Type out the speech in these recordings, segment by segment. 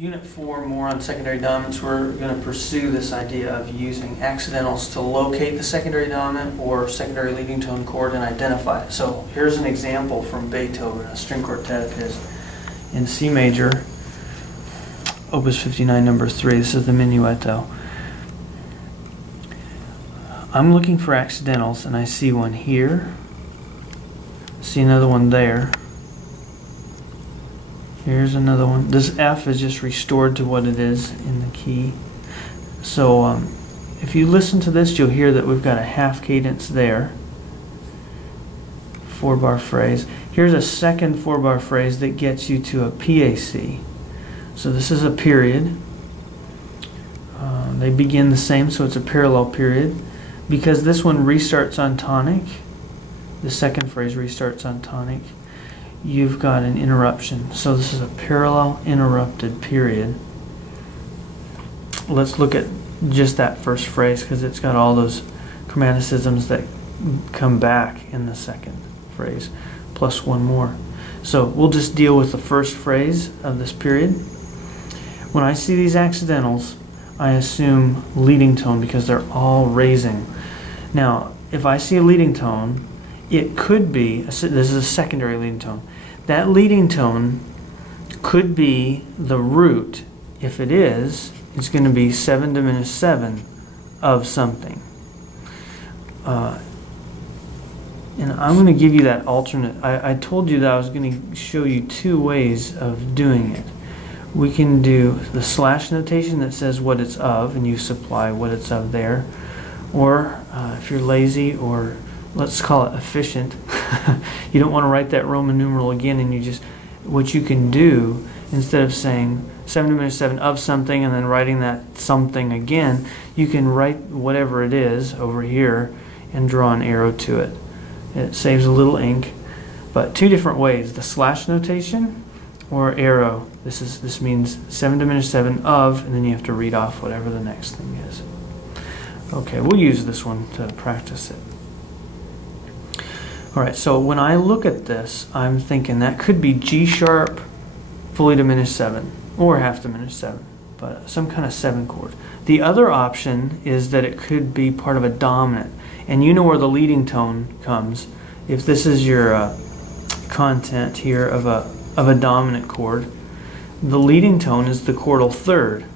Unit 4, more on secondary dominants. We're going to pursue this idea of using accidentals to locate the secondary dominant or secondary leading tone chord and identify it. So here's an example from Beethoven, a string quartet of his in C major, Opus 59, number 3. This is the Minuetto. I'm looking for accidentals and I see one here, see another one there. Here's another one. This F is just restored to what it is in the key. So if you listen to this, you'll hear that we've got a half cadence there. 4-bar phrase. Here's a second 4-bar phrase that gets you to a PAC. So this is a period. They begin the same, so it's a parallel period. Because this one restarts on tonic, the second phrase restarts on tonic, you've got an interruption. So this is a parallel interrupted period. Let's look at just that first phrase because it's got all those chromaticisms that come back in the second phrase, plus one more. So we'll just deal with the first phrase of this period. When I see these accidentals, I assume leading tone because they're all raising. Now, if I see a leading tone, it could be, this is a secondary leading tone. That leading tone could be the root. If it is, it's going to be 7 diminished 7 of something. And I'm going to give you that alternate. I told you that I was going to show you two ways of doing it. We can do the slash notation that says what it's of, and you supply what it's of there. Or if you're lazy, or let's call it efficient, you don't want to write that Roman numeral again, and you just, what you can do, instead of saying 7 diminished 7 of something and then writing that something again, you can write whatever it is over here and draw an arrow to it. It saves a little ink, but two different ways, the slash notation or arrow. This means 7 diminished 7 of, and then you have to read off whatever the next thing is. Okay, we'll use this one to practice it. Alright, so when I look at this, I'm thinking that could be G sharp fully diminished 7 or half diminished 7, but some kind of 7 chord. The other option is that it could be part of a dominant, and you know where the leading tone comes. If this is your content here of a dominant chord, the leading tone is the chordal third.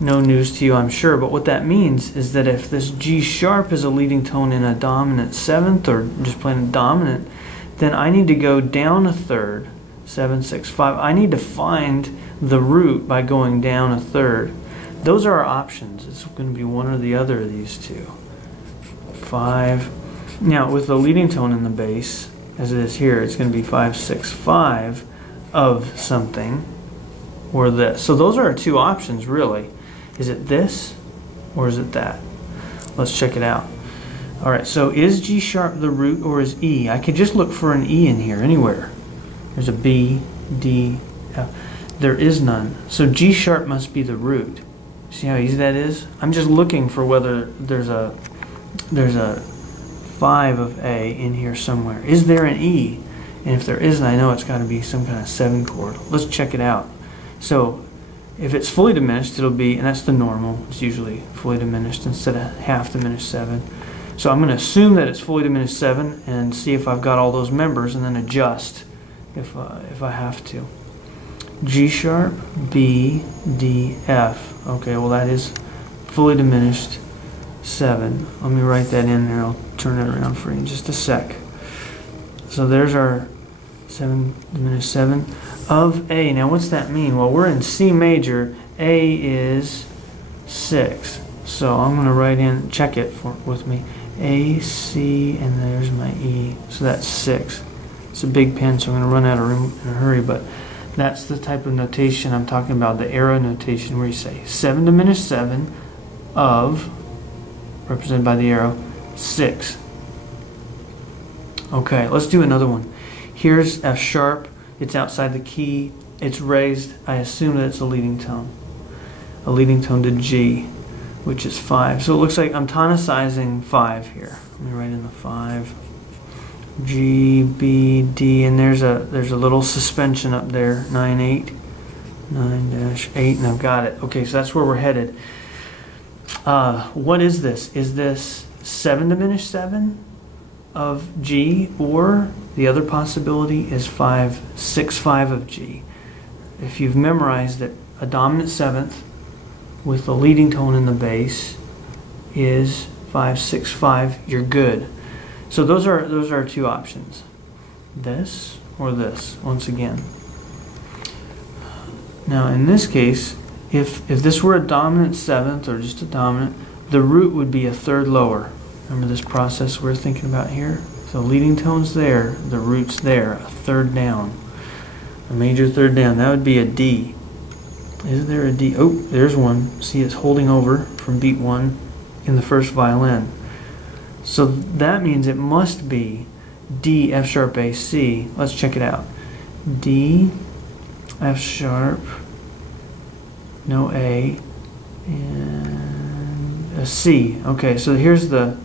No news to you, I'm sure, but what that means is that if this G sharp is a leading tone in a dominant 7th, or just playing a dominant, then I need to go down a third, 7, 6, 5. I need to find the root by going down a third. Those are our options. It's going to be one or the other of these two. 5. Now, with the leading tone in the bass, as it is here, it's going to be 5, 6, 5 of something, or this. So those are our two options, really. Is it this or is it that? Let's check it out. Alright, so is G sharp the root or is E? I could just look for an E in here, anywhere. There's a B, D, F. There is none. So G sharp must be the root. See how easy that is? I'm just looking for whether there's a 5 of A in here somewhere. Is there an E? And if there isn't, I know it's got to be some kind of 7 chord. Let's check it out. So if it's fully diminished, it'll be, and that's the normal, it's usually fully diminished instead of half diminished 7. So I'm going to assume that it's fully diminished 7 and see if I've got all those members and then adjust if I have to. G sharp, B, D, F. Okay, well that is fully diminished 7. Let me write that in there. I'll turn it around for you in just a sec. So there's our 7 diminished 7 of A. Now what's that mean? Well, we're in C major. A is 6. So I'm going to write in, check it with me. A, C, and there's my E. So that's 6. It's a big pen, so I'm going to run out of room in a hurry, but that's the type of notation I'm talking about, the arrow notation, where you say 7 diminished 7 of, represented by the arrow, 6. Okay, let's do another one. Here's F sharp. It's outside the key. It's raised. I assume that it's a leading tone. A leading tone to G, which is 5. So it looks like I'm tonicizing 5 here. Let me write in the 5. G, B, D, and there's a little suspension up there, 9, 8. 9-8, and I've got it. Okay, so that's where we're headed. What is this? Is this 7 diminished 7 of G, or the other possibility is 5, 6, 5 of G? If you've memorized that a dominant seventh with the leading tone in the bass is 5, 6, 5, you're good. So those are two options. This or this, once again. Now in this case, if this were a dominant seventh or just a dominant, the root would be a third lower. Remember this process we're thinking about here? So leading tone's there, the root's there, a third down. A major third down, that would be a D. Is there a D? Oh, there's one. See, it's holding over from beat 1 in the first violin. So that means it must be D, F sharp, A, C. Let's check it out. D, F sharp, no A, and a C. Okay, so here's the...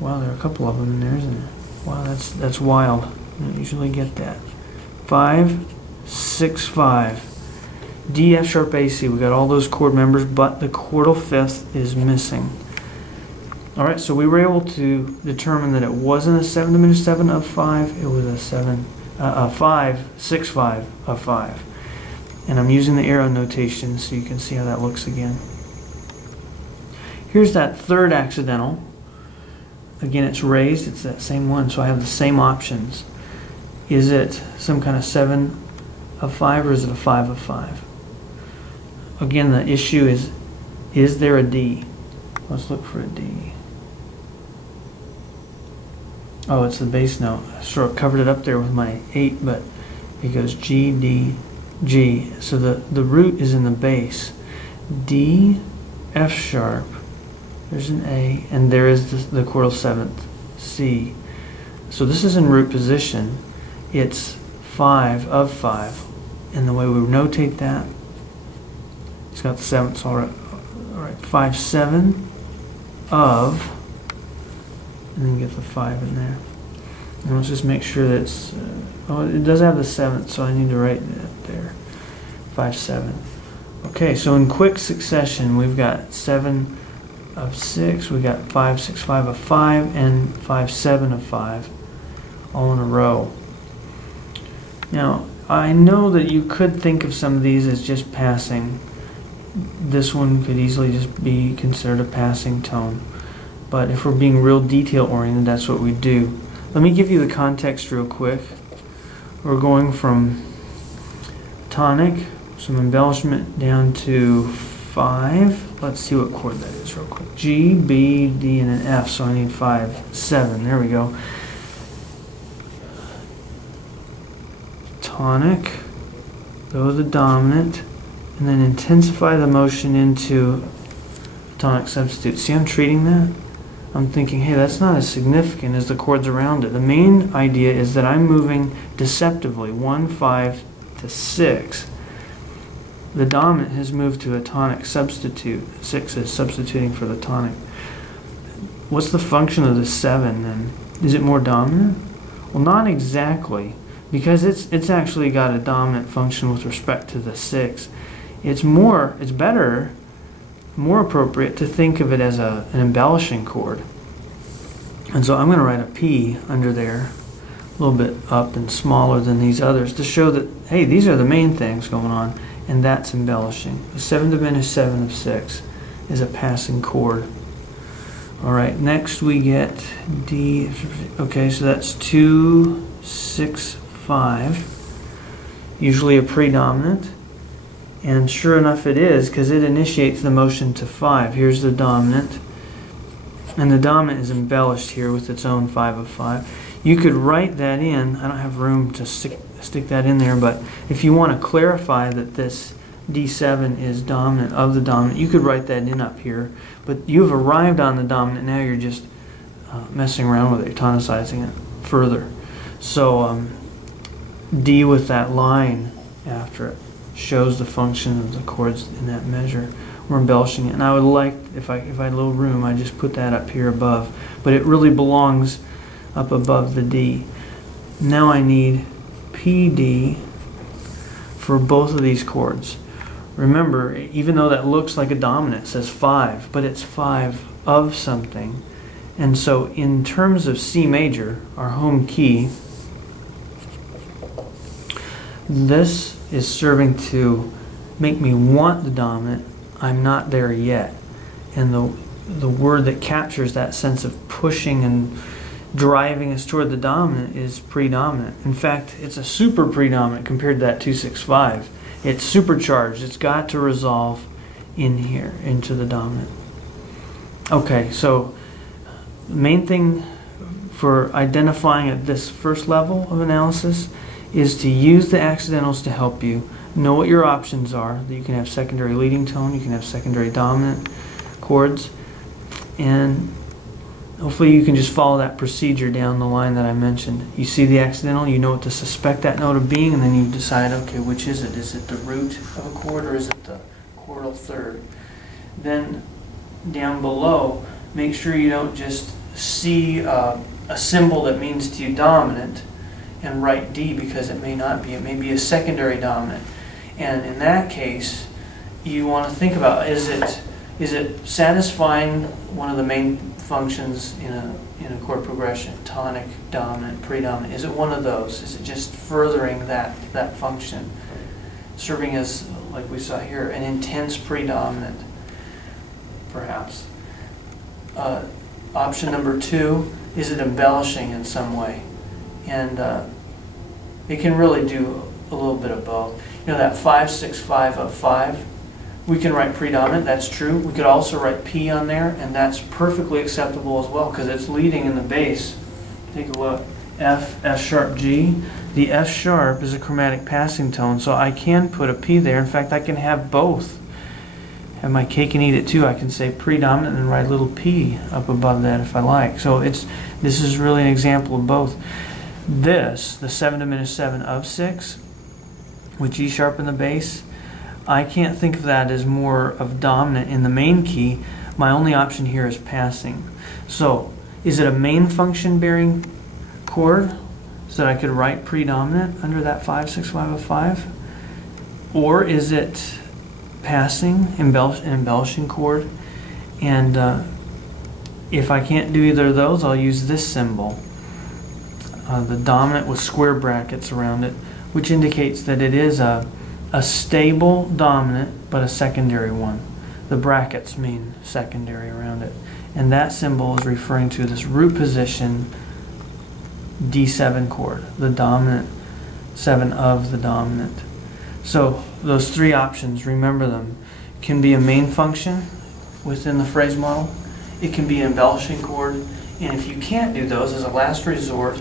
Wow, there are a couple of them in there, isn't there? Wow, that's wild. I don't usually get that. 5, 6, 5. D, F sharp, A, C. We got all those chord members, but the chordal fifth is missing. All right, so we were able to determine that it wasn't a 7 diminished 7 of 5. It was a 5, 6, 5 of 5. And I'm using the arrow notation so you can see how that looks again. Here's that third accidental. Again, it's raised. It's that same one, so I have the same options. Is it some kind of 7 of 5 or is it a 5 of 5? Again, the issue is there a D? Let's look for a D. Oh, it's the bass note. I sort of covered it up there with my 8, but it goes G, D, G. So the root is in the bass. D, F sharp, there's an A, and there is the chordal seventh, C. So this is in root position. It's 5 of 5. And the way we notate that, it's got the sevenths all right. 5, 7 of, and then get the 5 in there. And let's just make sure that it's, oh, it does have the seventh, so I need to write that there. 5, 7. Okay, so in quick succession, we've got 7 of 6, we got 5, 6, 5 of 5, and 5, 7 of 5, all in a row. Now, I know that you could think of some of these as just passing. This one could easily just be considered a passing tone. But if we're being real detail oriented, that's what we do. Let me give you the context real quick. We're going from tonic, some embellishment, down to 5. Let's see what chord that is real quick. G, B, D, and an F, so I need 5, 7. There we go. Tonic, go to the dominant, and then intensify the motion into tonic substitute. See, I'm treating that? I'm thinking, hey, that's not as significant as the chords around it. The main idea is that I'm moving deceptively, 1, 5 to 6. The dominant has moved to a tonic substitute. 6 is substituting for the tonic. What's the function of the 7 then? Is it more dominant? Well, not exactly, because it's actually got a dominant function with respect to the 6. It's better, more appropriate to think of it as an embellishing chord. And so I'm going to write a P under there, a little bit up and smaller than these others, to show that, hey, these are the main things going on, and that's embellishing. The 7 diminished 7 of 6 is a passing chord. All right, next we get D. Okay, so that's 2, 6, 5, usually a predominant. And sure enough it is, because it initiates the motion to 5. Here's the dominant. And the dominant is embellished here with its own 5 of 5. You could write that in. I don't have room to stick that in there, but if you want to clarify that this D7 is dominant of the dominant, you could write that in up here. But you've arrived on the dominant, now you're just messing around with it, tonicizing it further. So D with that line after it shows the function of the chords in that measure. We're embellishing it, and I would like, if I had a little room, I'd just put that up here above, but it really belongs up above the D. Now I need PD for both of these chords. Remember, even though that looks like a dominant, it says 5, but it's 5 of something. And so in terms of C major, our home key, this is serving to make me want the dominant. I'm not there yet. And the word that captures that sense of pushing and driving us toward the dominant is predominant. In fact, it's a super predominant compared to that 2-6-5. It's supercharged. It's got to resolve in here into the dominant. Okay, so the main thing for identifying at this first level of analysis is to use the accidentals to help you. Know what your options are. That you can have secondary leading tone, you can have secondary dominant chords, and hopefully you can just follow that procedure down the line that I mentioned. You see the accidental, you know what to suspect that note of being, and then you decide, okay, which is it? Is it the root of a chord or is it the chordal third? Then down below, make sure you don't just see a symbol that means to you dominant and write D, because it may not be. It may be a secondary dominant. And in that case, you want to think about, is it satisfying one of the main functions in a chord progression? Tonic, dominant, predominant. Is it one of those? Is it just furthering that function? Serving as, like we saw here, an intense predominant, perhaps. Option number 2, is it embellishing in some way? And it can really do a little bit of both. You know, that 5-6-5 of 5, we can write predominant, that's true. We could also write P on there, and that's perfectly acceptable as well, because it's leading in the bass. Take a look. F, F sharp, G. The F sharp is a chromatic passing tone, so I can put a P there. In fact, I can have both. Have my cake and eat it too. I can say predominant and write a little P up above that if I like. So this is really an example of both. This, the 7 diminished 7 of 6, with G sharp in the bass, I can't think of that as more of dominant in the main key. My only option here is passing. So, is it a main function bearing chord so that I could write predominant under that 5-6-5 of 5? Or is it passing, an embellishing chord? And if I can't do either of those, I'll use this symbol, the dominant with square brackets around it, which indicates that it is a stable dominant, but a secondary one. The brackets mean secondary around it. And that symbol is referring to this root position D7 chord, the dominant 7 of the dominant. So those 3 options, remember them, can be a main function within the phrase model. It can be an embellishing chord. And if you can't do those, as a last resort,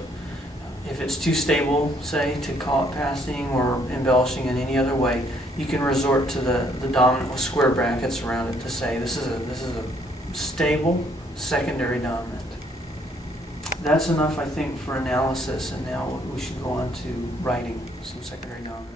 if it's too stable, say, to call it passing or embellishing in any other way, you can resort to the dominant with square brackets around it to say this is a stable secondary dominant. That's enough, I think, for analysis, and now we should go on to writing some secondary dominant.